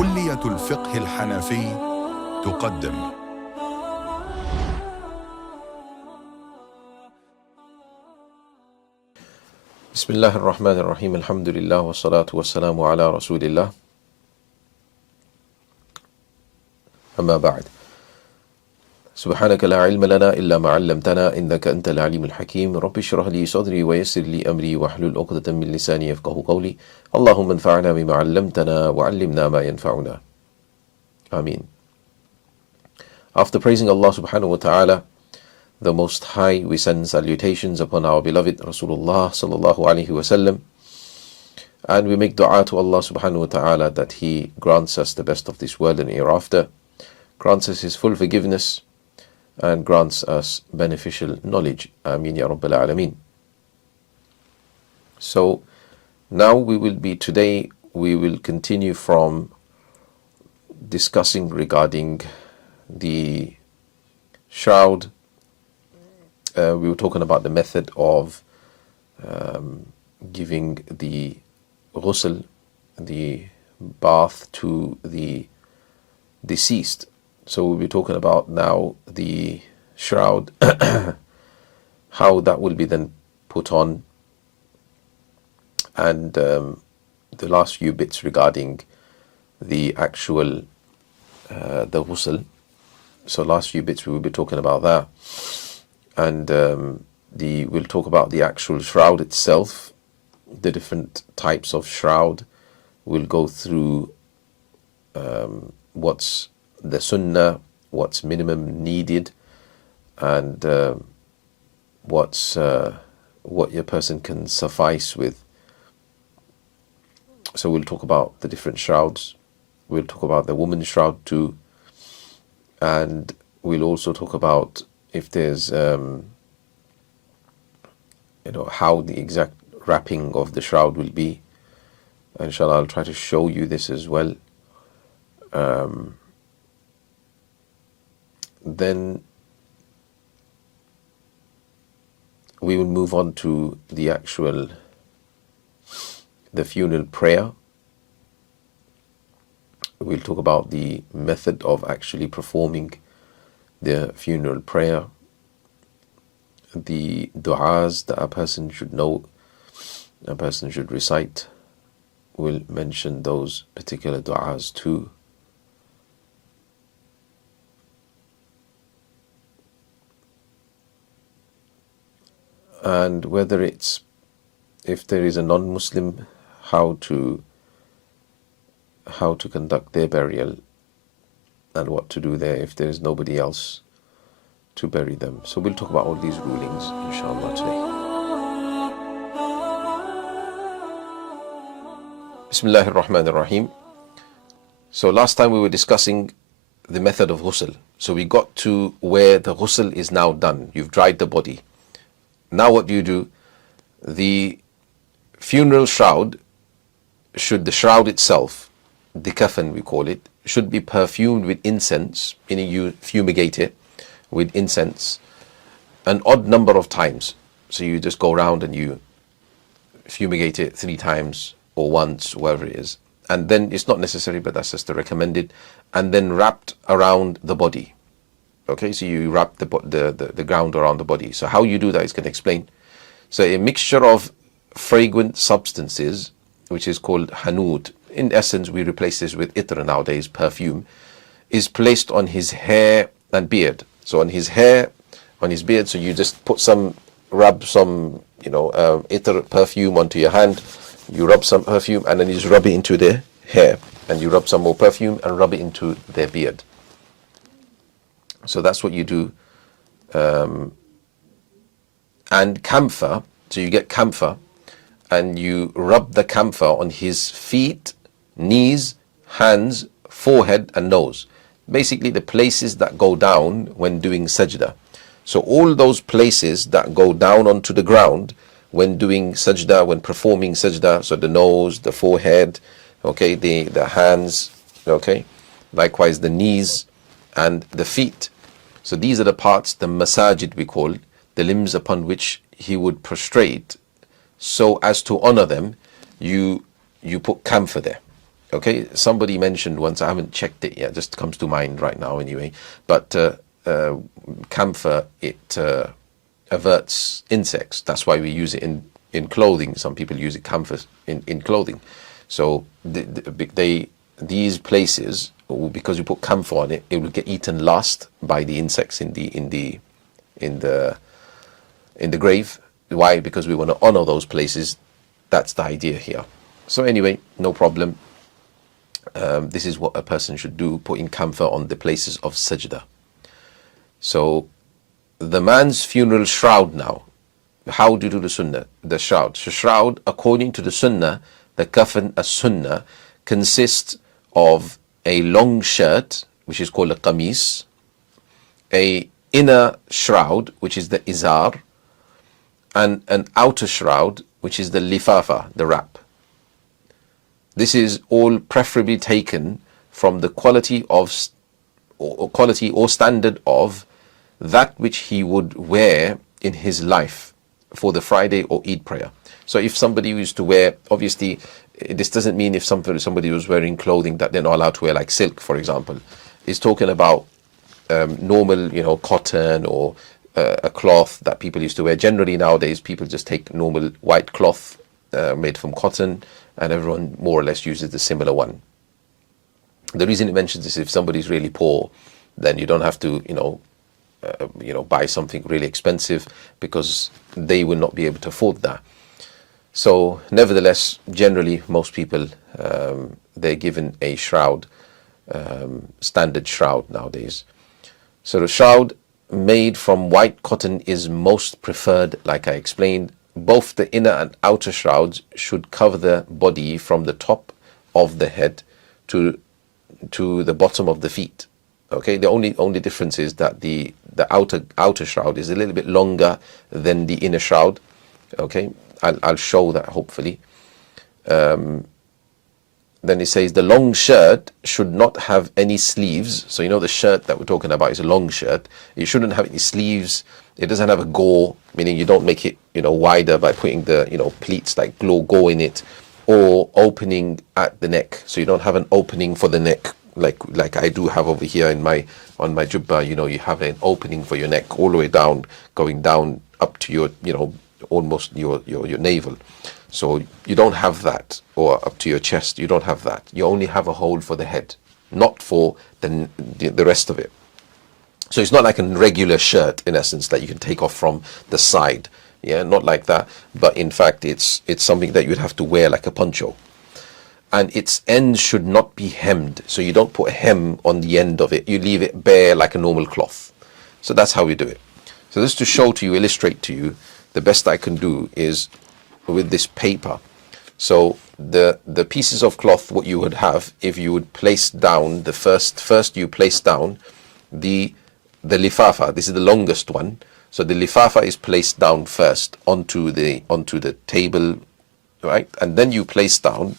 كلية الفقه الحنفي تقدم. بسم الله الرحمن الرحيم. الحمد لله والصلاة والسلام على رسول الله. أما بعد، سبحانك لا علم لنا إلا ما علمتنا إنك أنت العليم الحكيم. رب اشرح لي صدري ويسر لي أمري واحلل عقدة من لساني يفقهوا قولي. اللهم انفعنا بما علمتنا وعلمنا ما ينفعنا. Ameen. After praising Allah subhanahu wa ta'ala, the Most High, we send salutations upon our beloved Rasulullah sallallahu alaihi wasallam, and we make dua to Allah subhanahu wa ta'ala that He grants us the best of this world and hereafter, grants us His full forgiveness, and grants us beneficial knowledge. Ameen ya Rabbil Alameen. So now today we will continue from discussing regarding the shroud. We were talking about the method of giving the ghusl, the bath, to the deceased. So we'll be talking about now the shroud, how that will be then put on, and the last few bits regarding the actual the ghusl. So last few bits we will be talking about that, and we'll talk about the actual shroud itself, the different types of shroud. We'll go through what's the sunnah, what's minimum needed, and what your person can suffice with. So we'll talk about the different shrouds. We'll talk about the woman's shroud too, and we'll also talk about if there's how the exact wrapping of the shroud will be. Inshallah, I'll try to show you this as well. Then we will move on to the funeral prayer. We'll talk about the method of actually performing the funeral prayer, the du'as that a person should know, a person should recite. We'll mention those particular du'as too. And if there is a non-Muslim, how to conduct their burial and what to do there if there is nobody else to bury them. So we'll talk about all these rulings inshallah today. Bismillahir Rahmanir Rahim. So last time we were discussing the method of ghusl. So we got to where the ghusl is now done. You've dried the body. Now what do? The funeral shroud, the shroud itself, the kafan we call it, should be perfumed with incense, meaning you fumigate it with incense an odd number of times. So you just go around and you fumigate it 3 times or once, whatever it is. And then it's not necessary, but that's just the recommended. And then wrapped around the body. Okay, so you wrap the ground around the body. So how you do that is going to explain. So a mixture of fragrant substances, which is called hanout. In essence, we replace this with itr nowadays, perfume, is placed on his hair and beard. So on his hair, on his beard, so you just rub some, itr perfume onto your hand. You rub some perfume and then you just rub it into their hair. And you rub some more perfume and rub it into their beard. So that's what you do. And camphor, so you get camphor and you rub the camphor on his feet, knees, hands, forehead and nose. Basically the places that go down when doing sajda. So all those places that go down onto the ground when doing sajda, when performing sajda, so the nose, the forehead, okay, the hands, okay, likewise the knees and the feet. So these are the parts, the masajid we call, the limbs upon which he would prostrate. So as to honor them, you put camphor there. Okay, somebody mentioned once, I haven't checked it yet, just comes to mind right now anyway, but camphor, it averts insects. That's why we use it in clothing. Some people use it, camphor, in clothing. So these places, because you put camphor on it, it will get eaten last by the insects in the grave. Why? Because we want to honor those places. That's the idea here. So anyway, no problem. This is what a person should do, putting camphor on the places of sajda. So the man's funeral shroud now. How do you do the sunnah? The shroud. The shroud, according to the sunnah, the kafan as-sunnah, consists of a long shirt, which is called a qamis, a inner shroud, which is the izar, and an outer shroud, which is the lifafa, the wrap. This is all preferably taken from the quality or standard of that which he would wear in his life for the Friday or Eid prayer. So if somebody used to wear, obviously, this doesn't mean if somebody was wearing clothing that they're not allowed to wear, like silk, for example. It's talking about normal, cotton or a cloth that people used to wear. Generally nowadays, people just take normal white cloth made from cotton, and everyone more or less uses the similar one. The reason it mentions this, if somebody's really poor, then you don't have to, buy something really expensive, because they will not be able to afford that. So nevertheless, generally, most people, they're given a shroud, standard shroud nowadays. So the shroud made from white cotton is most preferred, like I explained. Both the inner and outer shrouds should cover the body from the top of the head to the bottom of the feet. Okay, the only difference is that the outer shroud is a little bit longer than the inner shroud. Okay, I'll show that hopefully. Then it says the long shirt should not have any sleeves. So the shirt that we're talking about is a long shirt. It shouldn't have any sleeves. It doesn't have a gore, meaning you don't make it wider by putting the pleats like gore in it, or opening at the neck. So you don't have an opening for the neck like I do have over here on my jubbah. You have an opening for your neck all the way down, going down up to your almost your navel. So you don't have that, or up to your chest. You don't have that. You only have a hole for the head, not for the rest of it. So it's not like a regular shirt, in essence, that you can take off from the side. Yeah, not like that. But in fact, it's something that you'd have to wear like a poncho. And its ends should not be hemmed. So you don't put a hem on the end of it. You leave it bare like a normal cloth. So that's how we do it. So this to show to you, illustrate to you, the best I can do is with this paper. So the pieces of cloth, what you would have, if you would place down the first you place down the lifafa. This is the longest one. So the lifafa is placed down first onto the table, right? And then you place down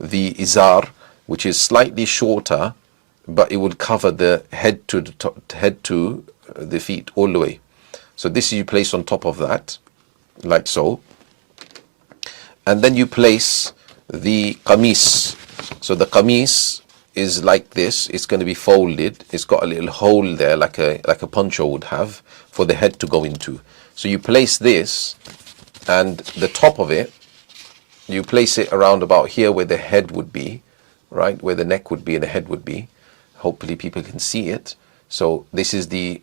the izar, which is slightly shorter, but it will cover the head to the feet all the way. So this you place on top of that, like so. And then you place the qamis. So the qamis is like this. It's going to be folded. It's got a little hole there, like a poncho would have, for the head to go into. So you place this, and the top of it, you place it around about here where the head would be, right? Where the neck would be and the head would be. Hopefully people can see it. So this is the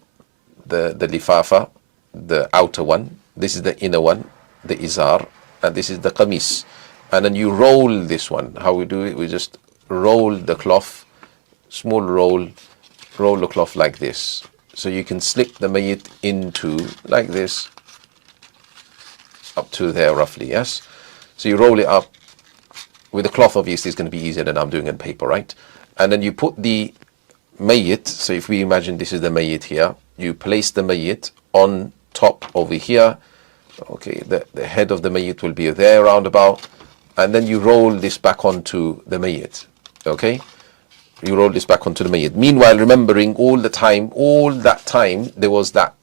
lifafa, the outer one. This is the inner one, the izar, and this is the qamis. And then you roll this one. How we do it, we just roll the cloth, small roll the cloth like this. So you can slip the mayyit into, like this, up to there roughly, yes? So you roll it up. With the cloth, obviously, it's going to be easier than I'm doing on paper, right? And then you put the mayyit, so if we imagine this is the mayyit here, you place the mayyit on top over here. Okay, the head of the mayyit will be there roundabout, and then you roll this back onto the mayyit. Okay, you roll this back onto the mayyit. Meanwhile, remembering all that time, there was that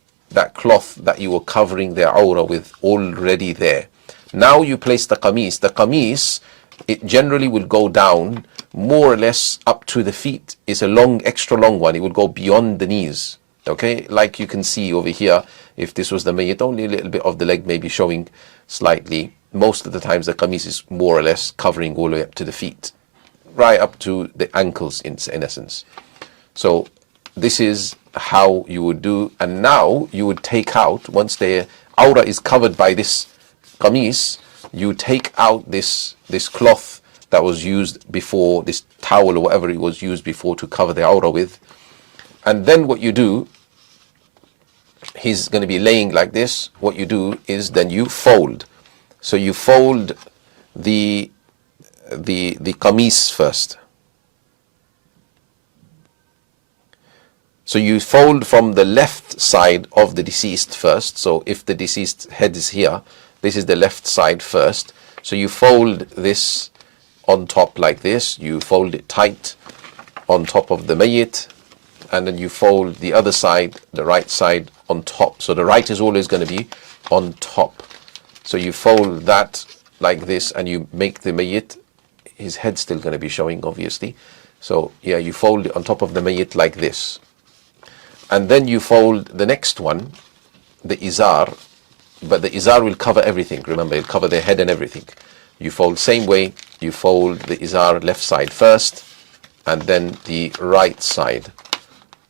cloth that you were covering their aura with already there. Now you place the qamis. The qamis, it generally will go down more or less up to the feet is a long, extra long one. It would go beyond the knees. Okay, like you can see over here, if this was the mayyit, only a little bit of the leg may be showing slightly. Most of the times the qamis is more or less covering all the way up to the feet, right up to the ankles in essence. So this is how you would do. And now you would take out, once the awrah is covered by this qamis, you take out this cloth that was used before, this towel or whatever it was used before to cover the awrah with. And then what you do, he's going to be laying like this. What you do is then you fold. So you fold the qamis first. So you fold from the left side of the deceased first. So if the deceased head is here, this is the left side first. So you fold this on top like this. You fold it tight on top of the mayyit, and then you fold the other side, the right side, on top. So the right is always going to be on top. So you fold that like this, and you make the mayyit, his head's still going to be showing obviously. So yeah, you fold it on top of the mayyit like this. And then you fold the next one, the izar, but the izar will cover everything. Remember, it'll cover the head and everything. You fold same way, you fold the izar left side first, and then the right side.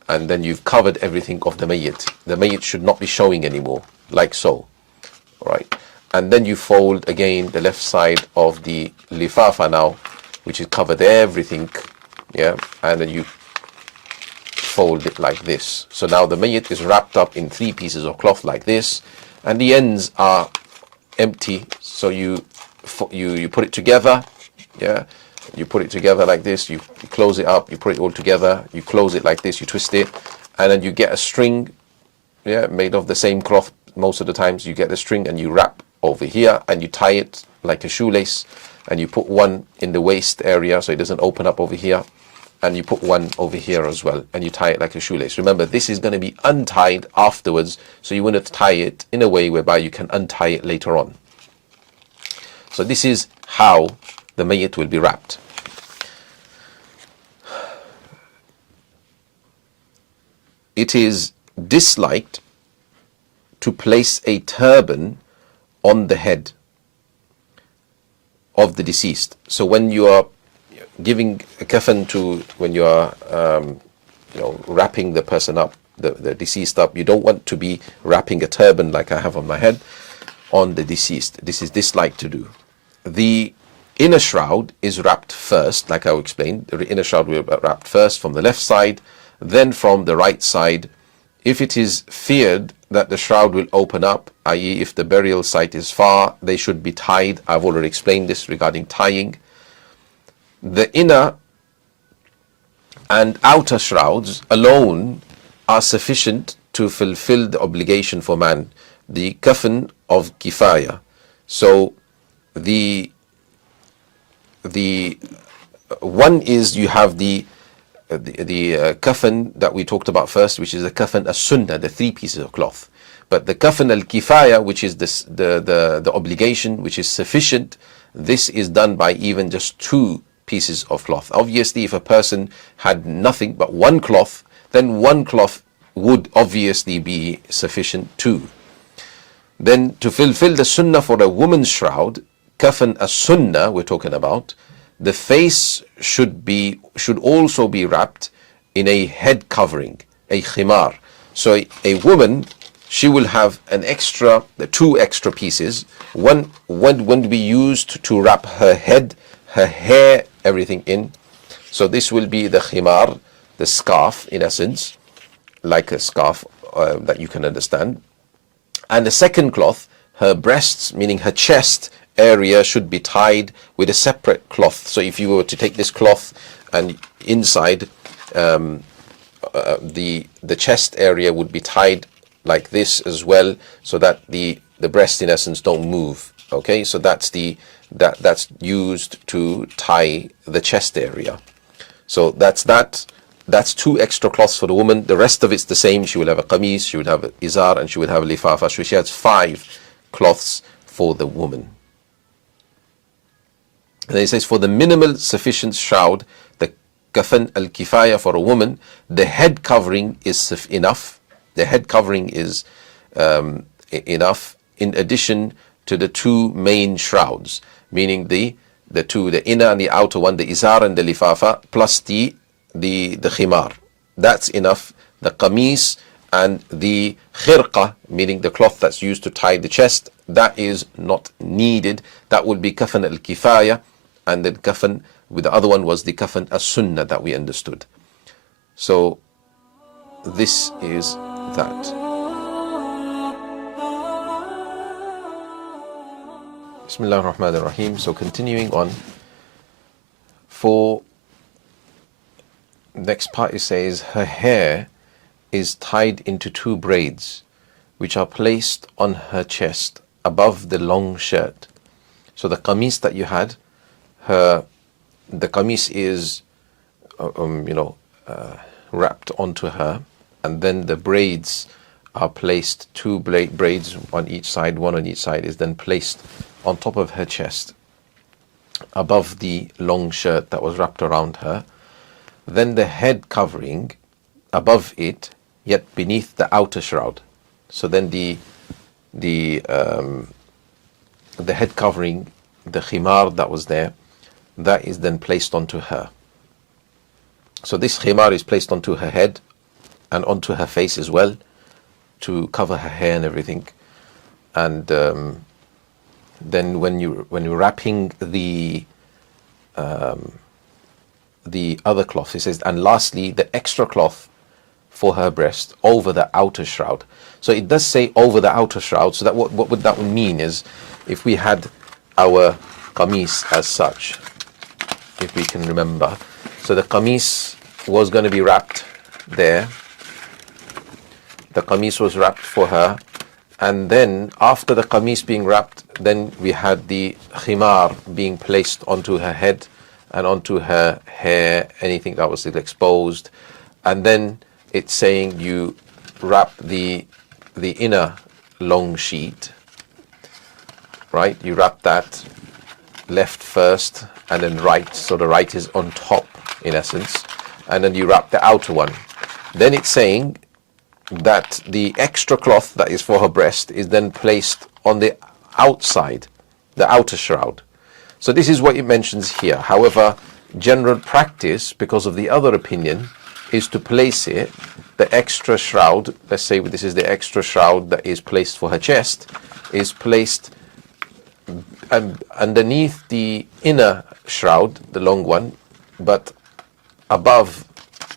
And then you've covered everything of the mayyit. The mayyit should not be showing anymore, like so. All right. And then you fold again the left side of the lifafa now, which is covered everything. Yeah. And then you fold it like this. So now the mayyit is wrapped up in 3 pieces of cloth like this, and the ends are empty. So you put it together. Yeah. You put it together like this, you close it up, you put it all together, you close it like this, you twist it, and then you get a string, yeah, made of the same cloth. Most of the times you get the string and you wrap over here and you tie it like a shoelace, and you put one in the waist area so it doesn't open up over here, and you put one over here as well, and you tie it like a shoelace. Remember, this is going to be untied afterwards, so you want to tie it in a way whereby you can untie it later on. So this is how the mayyit will be wrapped. It is disliked to place a turban on the head of the deceased. So when you are giving a kafan to, when you are wrapping the person up, the deceased up, you don't want to be wrapping a turban like I have on my head on the deceased. This is disliked to do. The inner shroud is wrapped first, like I explained. The inner shroud will be wrapped first from the left side, then from the right side. If it is feared that the shroud will open up, i.e. if the burial site is far, they should be tied. I've already explained this regarding tying. The inner and outer shrouds alone are sufficient to fulfill the obligation for man, the kafan of kifaya. So the one is, you have the kafan that we talked about first, which is the kafan as-sunnah, the 3 pieces of cloth. But the kafan al-kifaya, which is the obligation, which is sufficient, this is done by even just 2 pieces of cloth. Obviously, if a person had nothing but 1 cloth, then 1 cloth would obviously be sufficient too. Then to fulfill the sunnah for a woman's shroud, kafan as-sunnah we're talking about, the face should also be wrapped in a head covering, a khimar. So a woman, she will have the 2 extra pieces. One would be used to wrap her head, her hair, everything in. So this will be the khimar, the scarf in essence, like a scarf that you can understand. And the second cloth, her breasts, meaning her chest area, should be tied with a separate cloth. So if you were to take this cloth and inside the chest area would be tied like this as well, so that the breast in essence don't move. Okay, so that's used to tie the chest area. So that's 2 extra cloths for the woman. The rest of it's the same. She will have a qamis, she will have a izar, and she will have a lifafa. So she has 5 cloths for the woman. And then it says, for the minimal sufficient shroud, the kafan al-kifaya for a woman, the head covering is enough. The head covering is enough, in addition to the two main shrouds, meaning the inner and the outer one, the izar and the lifafa, plus the khimar. That's enough. The qamis and the khirqa, meaning the cloth that's used to tie the chest, that is not needed. That would be kafan al-kifaya, and the kafan with the other one was the kafan as-sunnah that we understood. So this is that. Bismillah ar-Rahman ar-Rahim. So continuing on, for next part it says, her hair is tied into two braids which are placed on her chest above the long shirt. So the qamis that you had, the qamis is wrapped onto her, and then the braids are placed, two braids on each side, one on each side, is then placed on top of her chest above the long shirt that was wrapped around her. Then the head covering above it, yet beneath the outer shroud. So then the head covering, the khimar that was there, that is then placed onto her. So this khimar is placed onto her head and onto her face as well, to cover her hair and everything. And then when you're wrapping the other cloth, it says, and lastly the extra cloth for her breast over the outer shroud. So it does say over the outer shroud. So that what would that mean is, if we had our qamis as such, if we can remember, so the qamis was going to be wrapped there. The qamis was wrapped for her, and then after the qamis being wrapped, then we had the khimar being placed onto her head and onto her hair, anything that was still exposed. And then it's saying you wrap the inner long sheet, right? You wrap that left first and then right, so the right is on top in essence, and then you wrap the outer one. Then it's saying that the extra cloth that is for her breast is then placed on the outside, the outer shroud. So this is what it mentions here. However, general practice, because of the other opinion, is to place it, the extra shroud, let's say this is the extra shroud that is placed for her chest, is placed underneath the inner shroud, the long one, but above,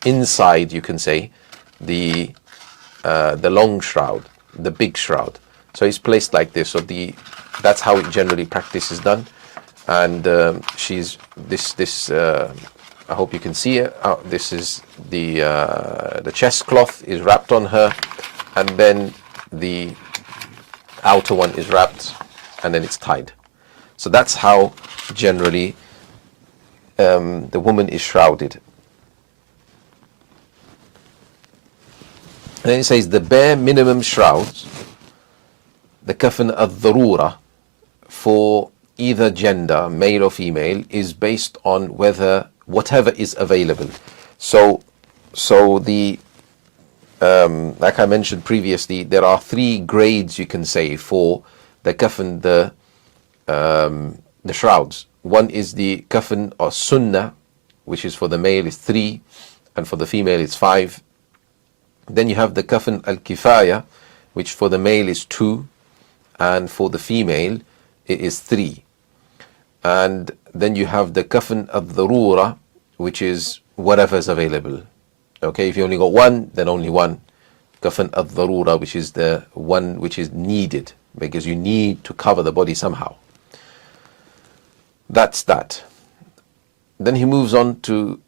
inside, you can say, the long shroud, the big shroud. So it's placed like this. So that's how it generally practice is done. And she's this. I hope you can see it. This is the chest cloth is wrapped on her, and then the outer one is wrapped, and then it's tied. So that's how generally the woman is shrouded. And then it says the bare minimum shrouds, the kafan al-dharura, for either gender, male or female, is based on whatever is available. So the like I mentioned previously, there are three grades, you can say, for the kafan, the shrouds. One is the kafan or sunnah, which is for the male is 3, and for the female is 5. Then you have the kafan al-kifaya, which for the male is 2, and for the female it is 3. And then you have the kafan al-dharura, which is whatever is available. Okay, if you only got one, then only one. Kafan al-dharura, which is the one which is needed, because you need to cover the body somehow. That's that. Then he moves on to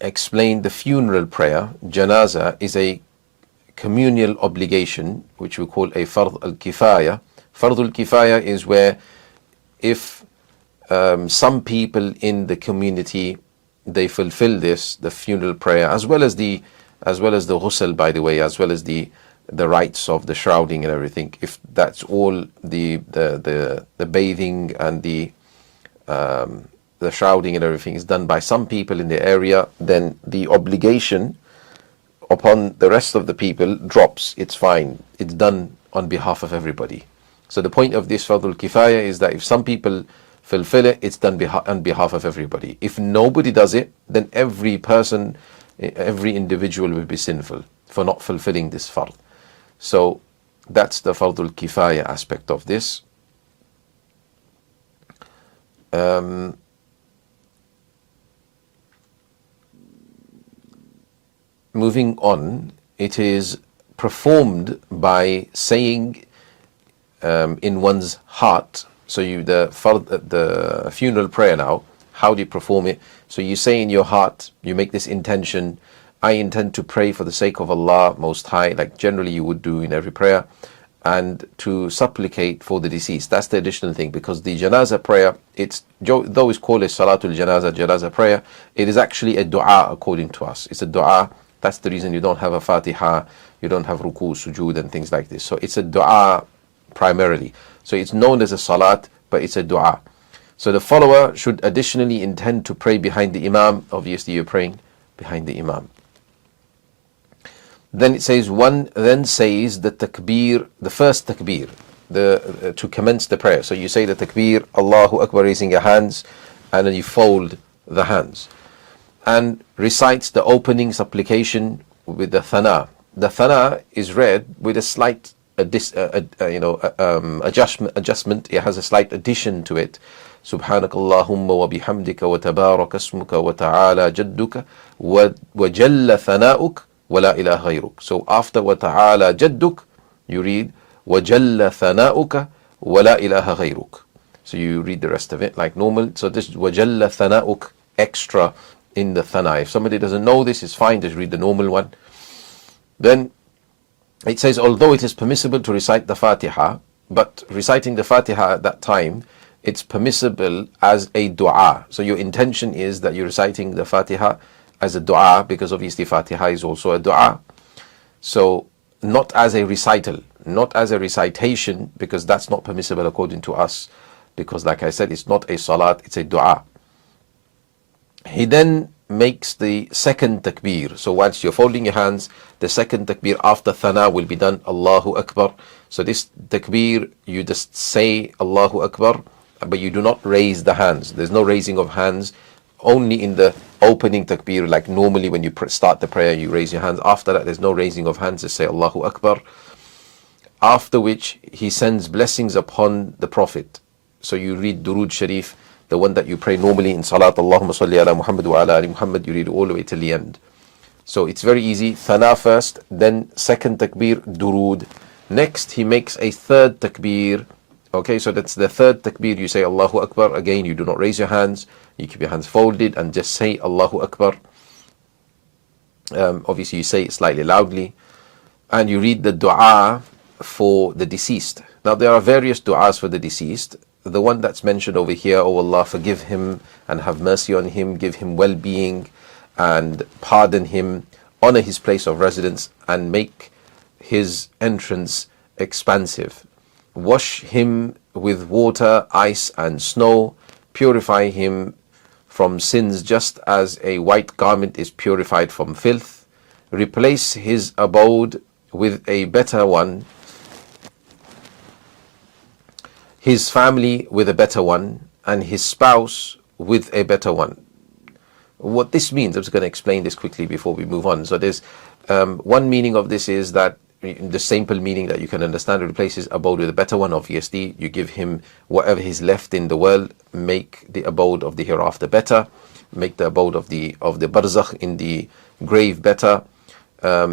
explain the funeral prayer. Janaza is a communal obligation, which we call a fard al-kifaya. Fard al-kifaya is where if some people in the community, they fulfill this, the funeral prayer, as well as the ghusl, by the way, as well as the rites of the shrouding and everything. If that's all the bathing and the the shrouding and everything is done by some people in the area, then the obligation upon the rest of the people drops. It's fine. It's done on behalf of everybody. So the point of this Fardul Kifaya is that if some people fulfill it, it's done on behalf of everybody. If nobody does it, then every person, every individual will be sinful for not fulfilling this fard. So that's the Fardul Kifaya aspect of this. Moving on, it is performed by saying in one's heart. So the funeral prayer now, how do you perform it? So you say in your heart, you make this intention, I intend to pray for the sake of Allah Most High, like generally you would do in every prayer, and to supplicate for the deceased. That's the additional thing, because the janazah prayer, though it's called a salatul janazah prayer, it is actually a dua according to us. It's a dua. That's the reason you don't have a Fatiha, you don't have ruku, sujood and things like this. So it's a dua primarily. So it's known as a salat, but it's a dua. So the follower should additionally intend to pray behind the imam. Obviously you're praying behind the imam. Then it says, one then says the takbir, the first takbir, to commence the prayer. So you say the takbir, Allahu Akbar, raising your hands, and then you fold the hands. And recites the opening supplication with the thana. The thana is read with a slight adjustment. It has a slight addition to it. Subhanakallahumma wa bihamdika wa tabarak asmuka wa ta'ala jadduka wa jalla thana'uk wa la ilaha ghayruk. So after wa ta'ala jadduk, you read wa jalla thana'uka wa la ilaha ghayruk. So you read the rest of it like normal. So this wa jalla thana'uk extra in the thana. If somebody doesn't know this, it's fine, just read the normal one. Then it says, although it is permissible to recite the Fatiha, but reciting the Fatiha at that time, it's permissible as a dua. So your intention is that you're reciting the Fatiha as a dua, because obviously Fatiha is also a dua. So not as a recital, not as a recitation, because that's not permissible according to us, because like I said, it's not a salat, it's a dua. He then makes the second takbir. So once you're folding your hands, the second takbir after thana will be done, Allahu Akbar. So this takbir, you just say Allahu Akbar, but you do not raise the hands. There's no raising of hands, only in the opening takbir, like normally when you start the prayer, you raise your hands. After that, there's no raising of hands, just say Allahu Akbar. After which, he sends blessings upon the Prophet. So you read Durood Sharif, the one that you pray normally in Salat, Allahumma salli ala Muhammad wa ala ali Muhammad, you read all the way till the end. So it's very easy. Thana first, then second takbir, Durood. Next, he makes a third takbir. Okay, so that's the third takbir. You say Allahu Akbar. Again, you do not raise your hands. You keep your hands folded and just say Allahu Akbar. Obviously, you say it slightly loudly. And you read the dua for the deceased. Now, there are various du'as for the deceased. The one that's mentioned over here, oh Allah, forgive him and have mercy on him, give him well-being and pardon him, honor his place of residence and make his entrance expansive. Wash him with water, ice and snow, purify him from sins just as a white garment is purified from filth. Replace his abode with a better one, his family with a better one, and his spouse with a better one. What this means, I'm just going to explain this quickly before we move on. So there's one meaning of this is that the simple meaning that you can understand, replace his abode with a better one. Obviously, you give him whatever he's left in the world, make the abode of the hereafter better, make the abode of the barzakh in the grave better.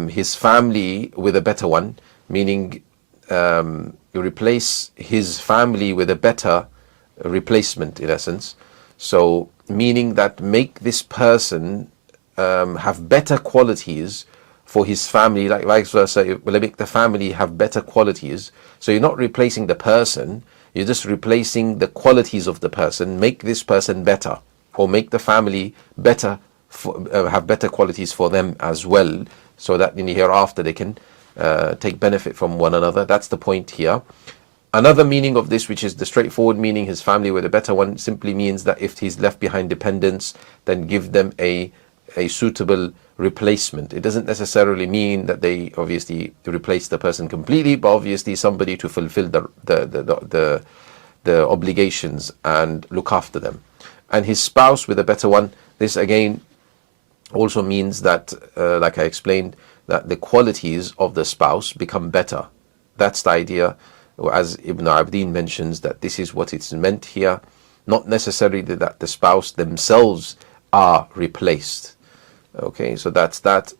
His family with a better one, meaning you replace his family with a better replacement, in essence. So meaning that make this person have better qualities for his family, like vice versa, will make the family have better qualities. So you're not replacing the person, you're just replacing the qualities of the person. Make this person better, or make the family better, have better qualities for them as well, so that in the hereafter they can take benefit from one another. That's the point here. Another meaning of this, which is the straightforward meaning, his family were the better one, simply means that if he's left behind dependents, then give them a suitable replacement. It doesn't necessarily mean that they obviously replace the person completely, but obviously somebody to fulfill the obligations and look after them. And his spouse with a better one, this again also means that, like I explained, that the qualities of the spouse become better. That's the idea, as Ibn Abdin mentions, that this is what it's meant here, not necessarily that the spouse themselves are replaced. Okay, so that's that.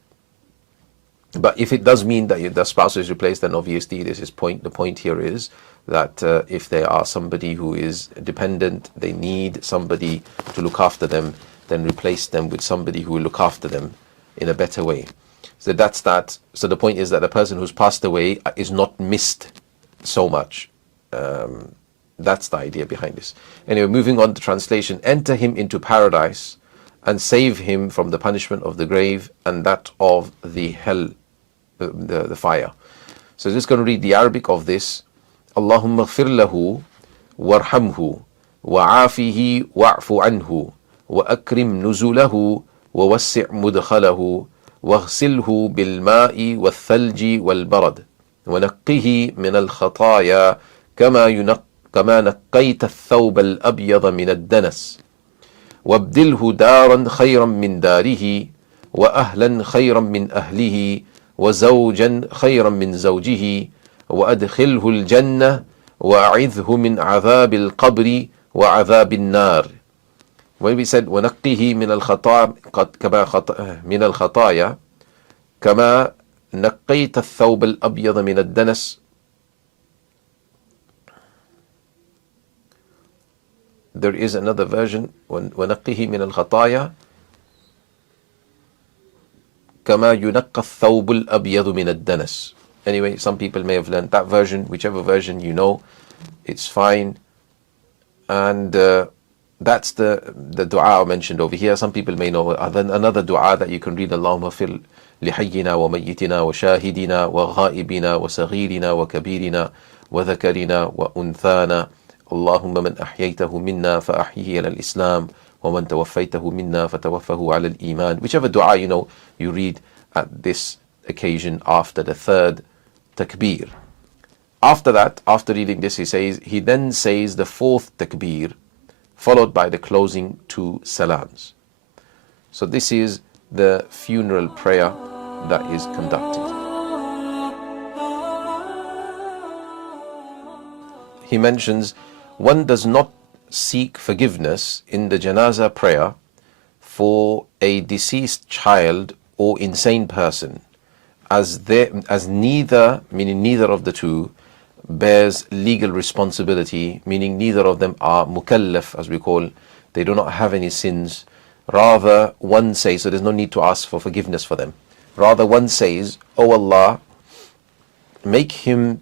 But if it does mean that the spouse is replaced, then obviously this is the point here is that if they are somebody who is dependent, they need somebody to look after them, then replace them with somebody who will look after them in a better way. So that's that. So the point is that the person who's passed away is not missed so much. That's the idea behind this. Anyway, moving on to translation. Enter him into paradise and save him from the punishment of the grave and that of the hell, the fire. So just going to read the Arabic of this. Allahumma ighfir lahu warhamhu wa'afihi wa'fu anhu wa akrim nuzulahu wa wassi' mudkhalahu واغسله بالماء والثلج والبرد ونقه من الخطايا كما نقيت الثوب الأبيض من الدنس وابدله دارا خيرا من داره وأهلا خيرا من أهله وزوجا خيرا من زوجه وأدخله الجنة وأعذه من عذاب القبر وعذاب النار. When we said وَنَقِّهِ مِنَ الْخَطَايَا كَمَا نَقَّيْتَ الثَّوْبَ الْأَبْيَضَ مِنَ الدَّنَسِ, there is another version, وَنَقِّهِ مِنَ الْخَطَايَا كَمَا يُنَقَّ الثَّوْبُ الْأَبْيَضُ مِنَ الدَّنَسِ. Anyway, some people may have learned that version. Whichever version you know, it's fine. And that's the dua mentioned over here. Some people may know another dua that you can read. Allahumma fil lihayyina wa mayyitina wa shahidina wa ghaibina wa saghirina wa kabirina wa dhakarina wa unthana. Allahumma man ahyaytahu minna fa ahyihi ala al-islam wa man tawaffaytahu minna fa tawaffahu ala al-iman. Whichever dua you know, you read at this occasion after the third takbir. After that, after reading this, he then says the fourth takbir, followed by the closing two salams. So this is the funeral prayer that is conducted. He mentions one does not seek forgiveness in the janazah prayer for a deceased child or insane person, as neither, meaning neither of the two, bears legal responsibility, meaning neither of them are mukallaf, as we call, they do not have any sins. Rather, one says, so there's no need to ask for forgiveness for them. Rather, one says, O Allah, make him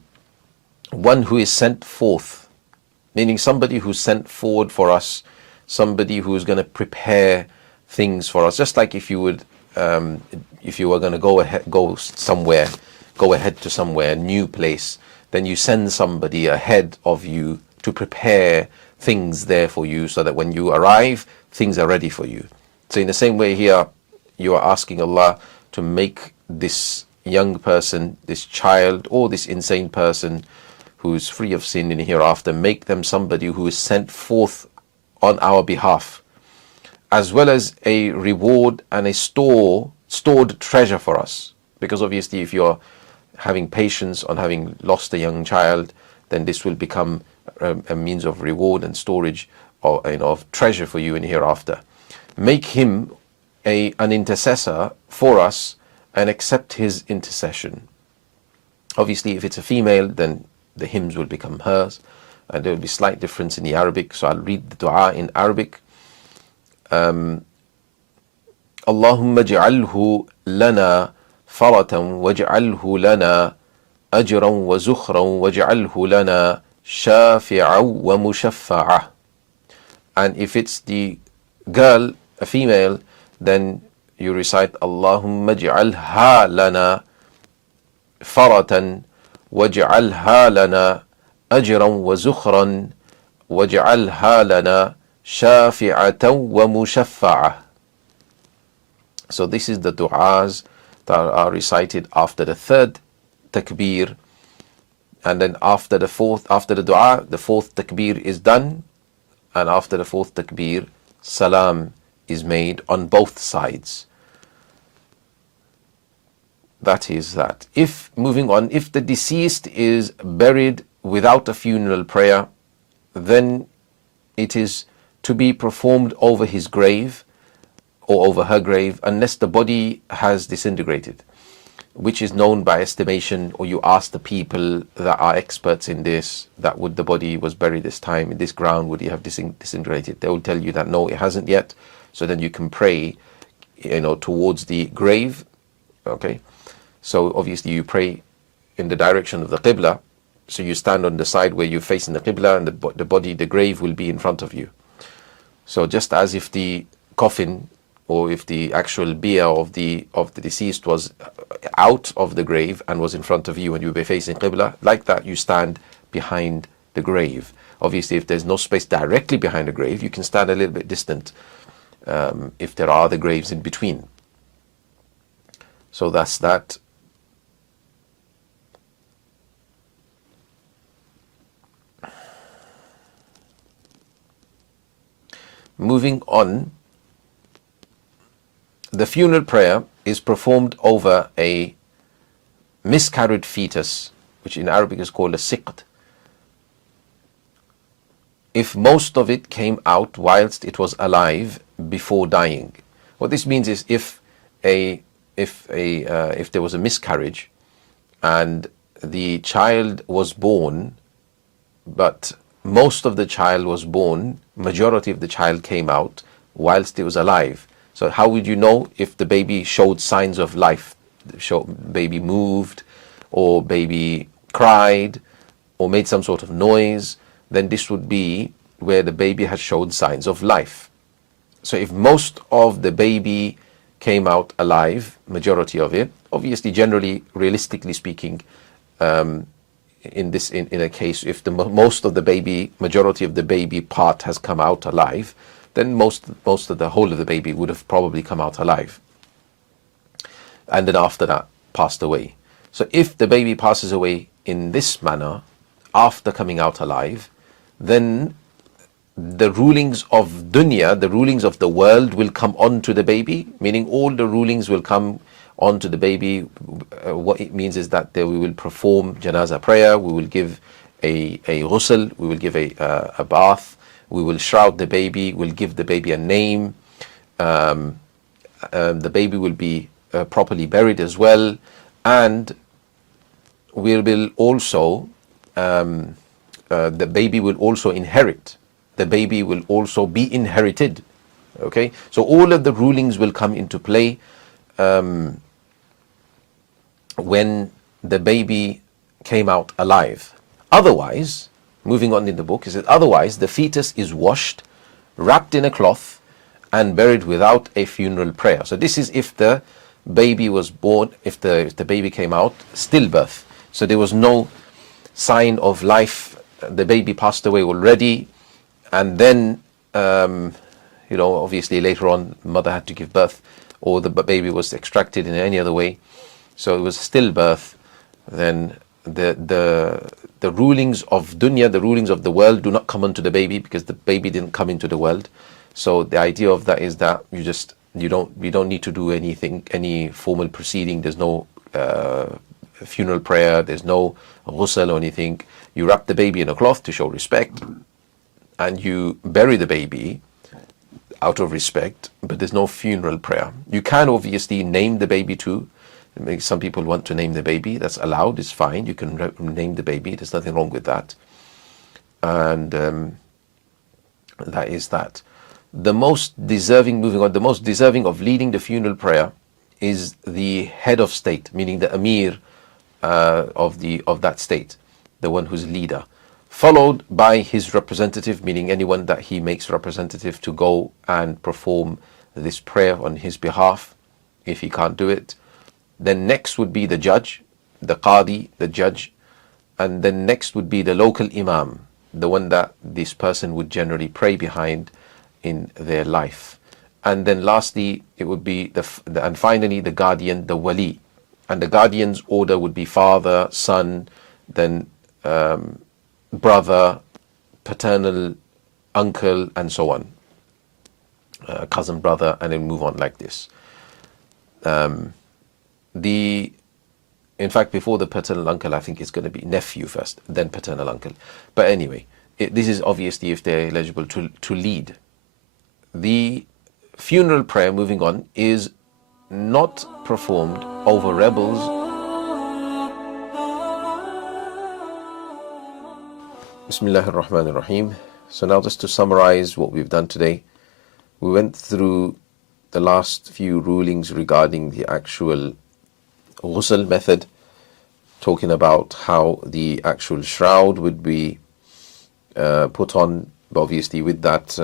one who is sent forth, meaning somebody who's sent forward for us, somebody who's going to prepare things for us. Just like if you would, if you were going to go ahead to somewhere, new place, then you send somebody ahead of you to prepare things there for you so that when you arrive, things are ready for you. So in the same way here, you are asking Allah to make this young person, this child, or this insane person who is free of sin in hereafter, make them somebody who is sent forth on our behalf, as well as a reward and a stored treasure for us. Because obviously if you're having patience on having lost a young child, then this will become a means of reward and storage of treasure for you in hereafter. Make him an intercessor for us and accept his intercession. Obviously, if it's a female, then the hymns will become hers, and there will be slight difference in the Arabic. So I'll read the dua in Arabic. Allahumma ij'alhu lana faratan waj'alhu lana ajran wa zukhran waj'alhu lana shafi'an wa mushaffa'ah. And if it's the girl, a female, then you recite Allahumma ij'alha lana faratan waj'alha lana أجرا وزخرا واجعلها لنا شافعة ومشفعة. So this is the du'as that are recited after the third takbir, and then after the dua, the fourth takbir is done, and after the fourth takbir, salam is made on both sides. That is that. Moving on, if the deceased is buried without a funeral prayer, then it is to be performed over his grave or over her grave, unless the body has disintegrated, which is known by estimation, or you ask the people that are experts in this, that would the body was buried this time in this ground, would it have disintegrated? They will tell you that no, it hasn't yet. So then you can pray, towards the grave. Okay, so obviously you pray in the direction of the Qibla. So you stand on the side where you're facing the Qibla, and the body, the grave, will be in front of you. So just as if the coffin, or if the actual bier of the deceased was out of the grave and was in front of you and you were facing Qibla, like that you stand behind the grave. Obviously, if there's no space directly behind the grave, you can stand a little bit distant if there are other graves in between. So that's that. Moving on, the funeral prayer is performed over a miscarried fetus, which in Arabic is called a siqt, if most of it came out whilst it was alive before dying. What this means is if there was a miscarriage and the child was born, but most of the child was born, majority of the child came out whilst it was alive. So how would you know if the baby showed signs of life? Baby moved, or baby cried, or made some sort of noise, then this would be where the baby had showed signs of life. So if most of the baby came out alive, majority of it, obviously generally, realistically speaking, in a case, if the most of the baby, majority of the baby part has come out alive, then most of the whole of the baby would have probably come out alive, and then after that passed away. So if the baby passes away in this manner after coming out alive, then the rulings of dunya, the rulings of the world, will come on to the baby, meaning all the rulings will come on to the baby. What it means is that we will perform janazah prayer, we will give a ghusl, we will give a bath, we will shroud the baby, we'll give the baby a name, the baby will be properly buried as well, and we will also, the baby will also inherit. The baby will also be inherited. Okay, so all of the rulings will come into play when the baby came out alive. Otherwise, moving on in the book, it says, otherwise the fetus is washed, wrapped in a cloth, and buried without a funeral prayer. So this is if the baby was born, if the baby came out stillbirth. So there was no sign of life. The baby passed away already, and then obviously later on mother had to give birth, or the baby was extracted in any other way. So it was stillbirth. Then the rulings of dunya, the rulings of the world, do not come onto the baby, because the baby didn't come into the world. So the idea of that is that you don't need to do anything, any formal proceeding. There's no funeral prayer, there's no ghusl or anything. You wrap the baby in a cloth to show respect, and you bury the baby out of respect, but there's no funeral prayer. You can obviously name the baby too. Some people want to name the baby. That's allowed, it's fine. You can name the baby, there's nothing wrong with that. And that is that. The most deserving, moving on, the most deserving of leading the funeral prayer is the head of state, meaning the Amir of that state, the one who's leader, followed by his representative, meaning anyone that he makes representative to go and perform this prayer on his behalf, if he can't do it. Then next would be the judge, the qadi, the judge, And then next would be the local imam, the one that this person would generally pray behind in their life. And then lastly, it would be and finally the guardian, the wali. And the guardian's order would be father, son, then brother, paternal uncle, and so on. Cousin, brother, and then move on like this. In fact, before the paternal uncle, I think it's going to be nephew first, then paternal uncle. But anyway, this is obviously if they're eligible to lead. The funeral prayer, moving on, is not performed over rebels. Bismillahir Rahmanir Rahim. So now just to summarize what we've done today, we went through the last few rulings regarding the actual ghusl method, talking about how the actual shroud would be put on. Obviously with that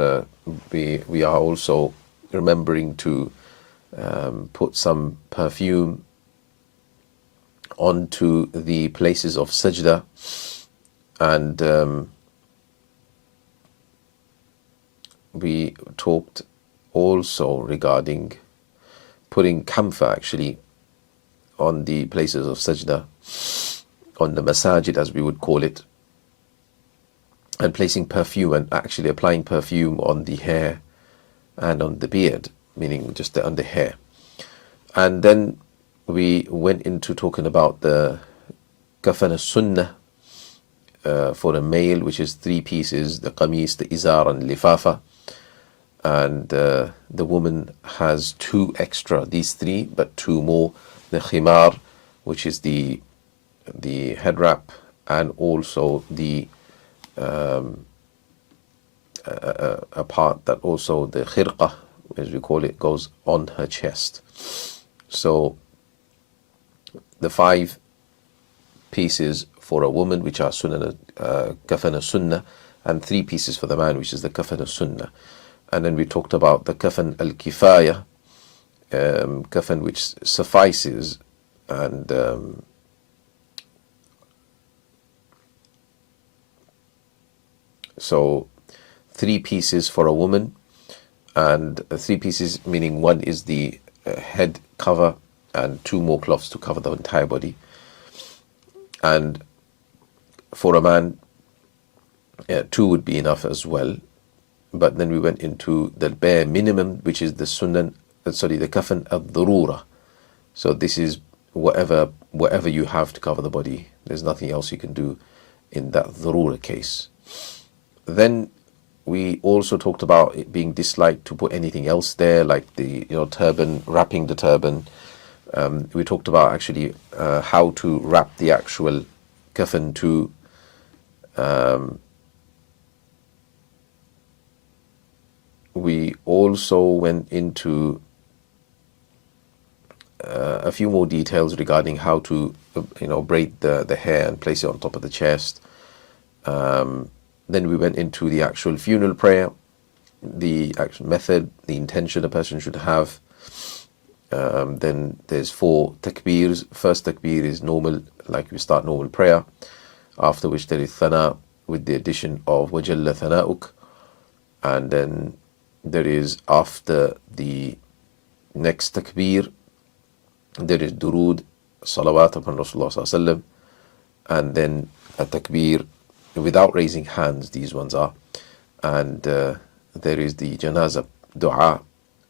we are also remembering to put some perfume onto the places of sajda, and we talked also regarding putting camphor actually on the places of sajda, on the masajid as we would call it, and placing perfume and actually applying perfume on the hair and on the beard, meaning just on the hair. And then we went into talking about the kafan as-sunnah for a male, which is 3 pieces, the qamis, the izar, and lifafa. And the woman has 2 extra, these 3, but 2 more, the khimar, which is the head wrap, and also the a part that also the khirqa, as we call it, goes on her chest. So the 5 pieces for a woman, which are sunnah, kafan as-sunnah, and 3 pieces for the man, which is the kafan as-sunnah. And then we talked about the kafan al-kifaya, kafan which suffices, and so 3 pieces for a woman, and 3 pieces meaning 1 is the head cover and 2 more cloths to cover the entire body. And for a man, 2 would be enough as well. But then we went into the bare minimum, which is the the kafan al-dhurura. So this is whatever you have to cover the body. There's nothing else you can do in that dhurura case. Then we also talked about it being disliked to put anything else there, like the turban, wrapping the turban. We talked about actually how to wrap the actual kafan too. We also went into a few more details regarding how to braid the hair and place it on top of the chest. Then we went into the actual funeral prayer, the actual method, the intention a person should have. Then there's 4 takbirs. First takbir is normal, like we start normal prayer, after which there is thana with the addition of wajalla thana'uk, and then there is, after the next takbir, there is durood, salawat upon Rasulullah sallallahu alaihi wasallam, and then a takbir without raising hands, these ones are, and there is the janazah dua,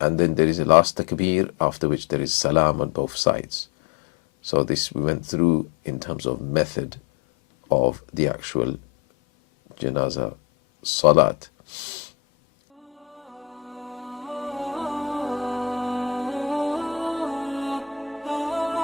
and then there is a last takbir, after which there is salam on both sides. So this we went through in terms of method of the actual janazah salat.